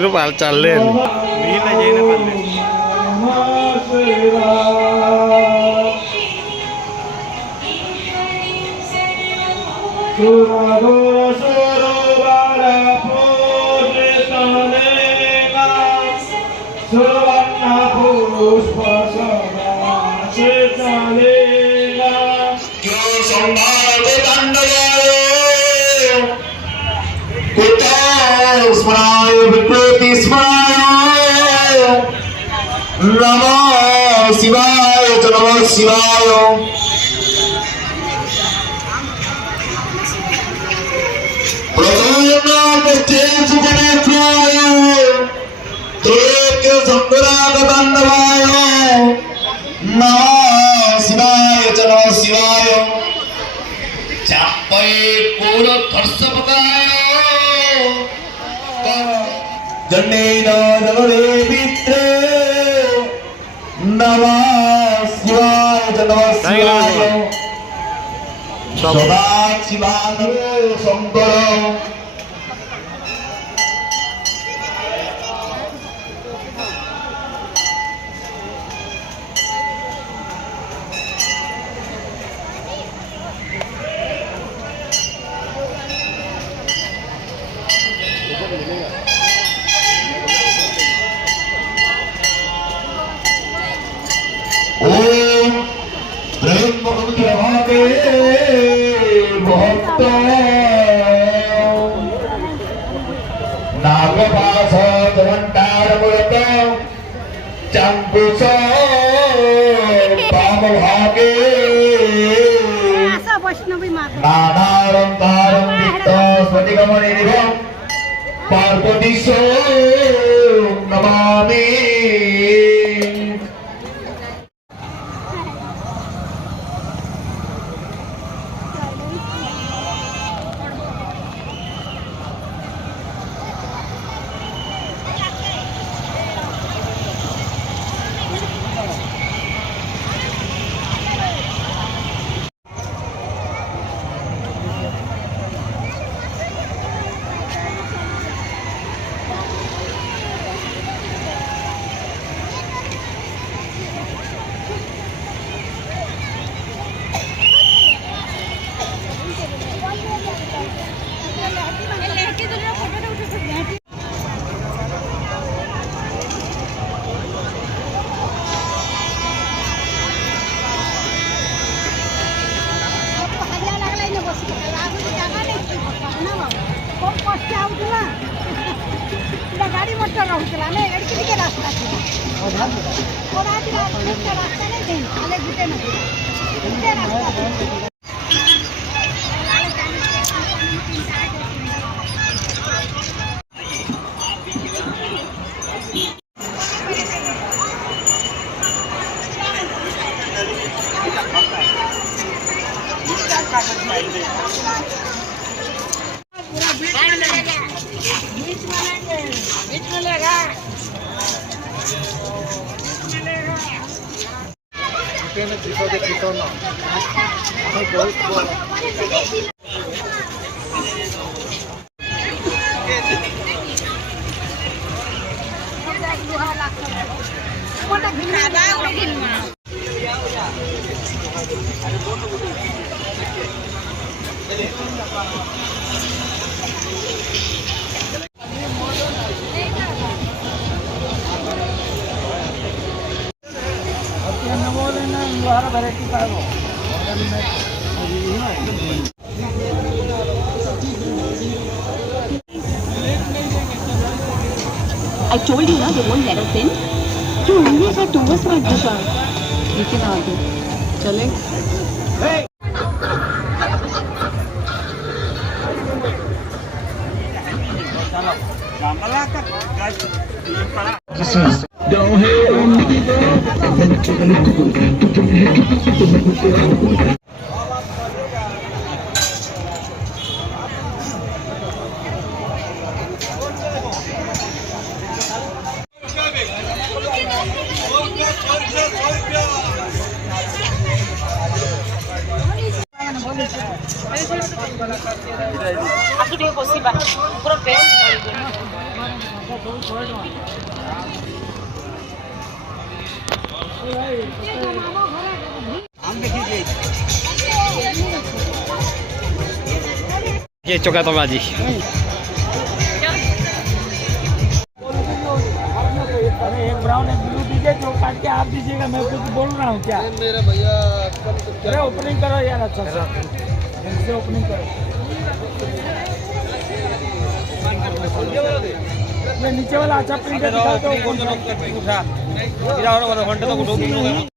Baru palcalin. Bila jena palle. स्मराय विकृति स्मराय नमः शिवाय नमः शिवाय प्रसन्नामस्ते सुगणेशाय त्रिलोक्य संग्रामतांडवाय नमः शिवाय नमः शिवाय चापय पूर कर्षपकाय जन्नेन जगदे पित्रे नमः शिवाय नमः शिवाय सदा शिवानंदो शंकर भक्त नागपास घंटार मूलत चांकुश पाम भागे नानारंतारं वित्त स्फटिकमणि निभं पार्वतीशो नमामि गाड़ी मोटर रहूला ने एडकी के रास्ता छे और आज रास्ता नहीं थी आले गुटे न गुटे रास्ता बीच में लेगा I told you ना they won't let us in. You always are too smart, Disha. लेकिन आगे चले. aku dia posiba pura pe ये चौका तो बाजी अरे एक ब्राउन एक ब्लू दीजिए, जो काट के आप दीजिएगा, मैं कुछ बोल रहा हूँ क्या? मेरे भैया अरे ओपनिंग करो यार, अच्छा से इनसे ओपनिंग करो। ये नीचे वाला अच्छा प्रिंट दिखा दो, कौन सा उठा गिरा और घंटे तक उठो दूंगा।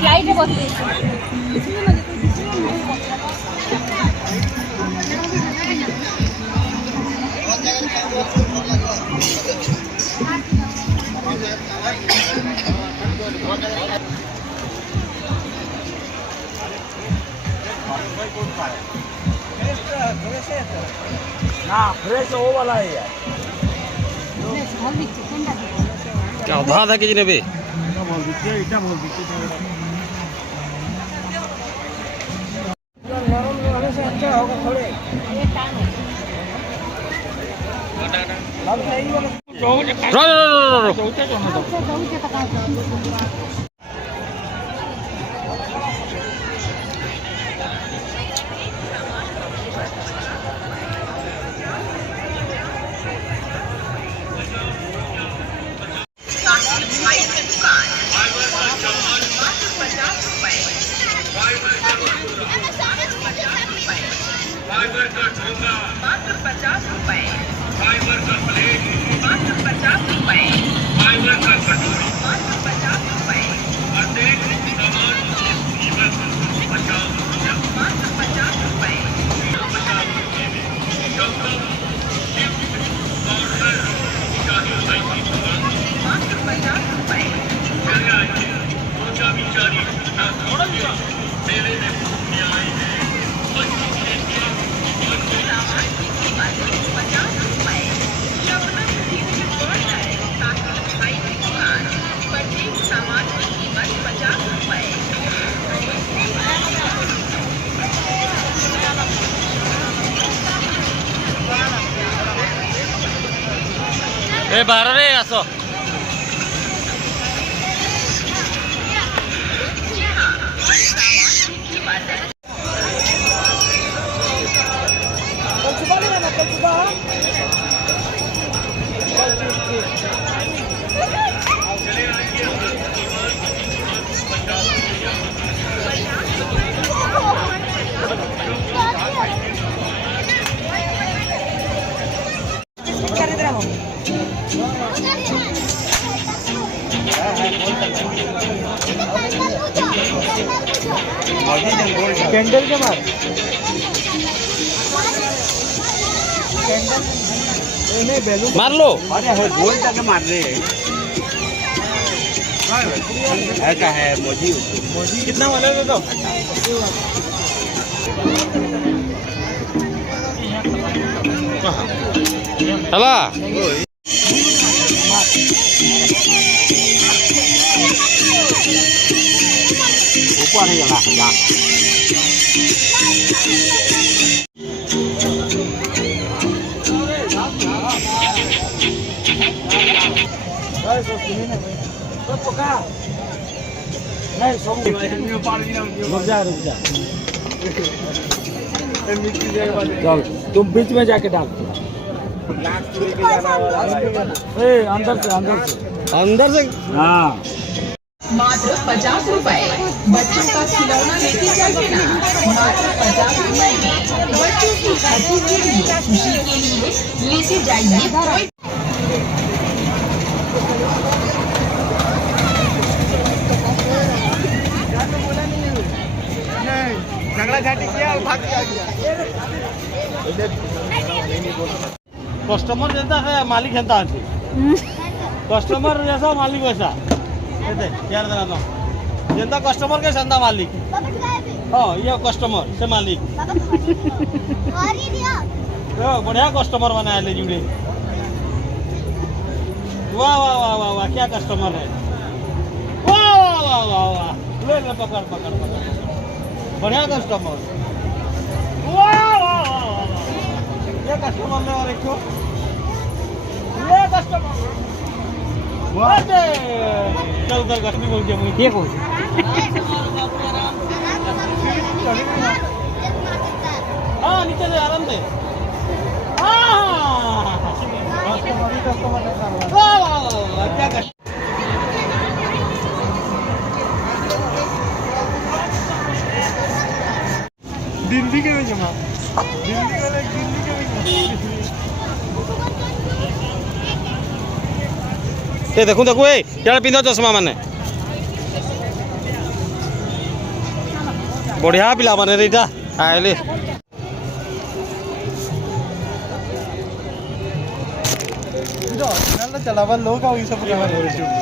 स्लाइड है बहुत हाँ फ्रेश वो वाला है यार, क्या आधा आधा केजी नेबे बोल दीजिए, इतना बोल दीजिए। नरम रहने से अच्छा होगा थोड़े। फाइबर का ठोंगा मात्र 50 रुपए, फाइबर का प्लेट मात्र 50 रुपए, फाइबर का कटोरी मात्र 50 रुपए, प्रत्येक सामान की कीमत 50 रुपया, मात्र 50 रुपए, 50 रुपये में कम गिफ्ट ऑर्डर चाहे साइकिल मात्र 50 रुपए। चले आइए सोचा विचारी ना छोड़िए, मेले में घूमने आए हैं। सामान की कीमत 50 रुपए। ए बाहर रे आसो कैंडल के बाद मार लो। अरे गोल तक मार रहे हैं। कितना वाले दे दो हला ऊपर नहीं गला जा नहीं रुक जा चल तुम बीच में जाके डाल अंदर से अंदर से हाँ मात्र 50 रुपए बच्चों का खिलौना लेके जाइए ना मात्र 50 रुपए में बच्चों की शादी के लिए खुशी के लिए लेके जाइए कोई कस्टमर जैसा है मालिक है कस्टमर जैसा मालिक वैसा यार जनता कस्टमर के संदा मालिक हाँ ये कस्टमर से मालिक बढ़िया कस्टमर बनाया ले जुड़े वाह वाह वाह वाह वाह क्या कस्टमर है वाह वाह वाह वाह वाह ले ले पकड़ पकड़ पकड़ बढ़िया कस्टमर वाह वाह वाह ये कस्टमर ने और एक ये कस्टमर वाह चल कर गठनी बोल के मुझे ठीक हो हाँ नीचे से आराम से वाह वाह वाह क्या कस्टमर दिल्ली के में जमा ए देखूं देखूं ए यार पिंधो चश्मा माने बढ़िया पिला माने रेटा आइले चलावा लोग आ सब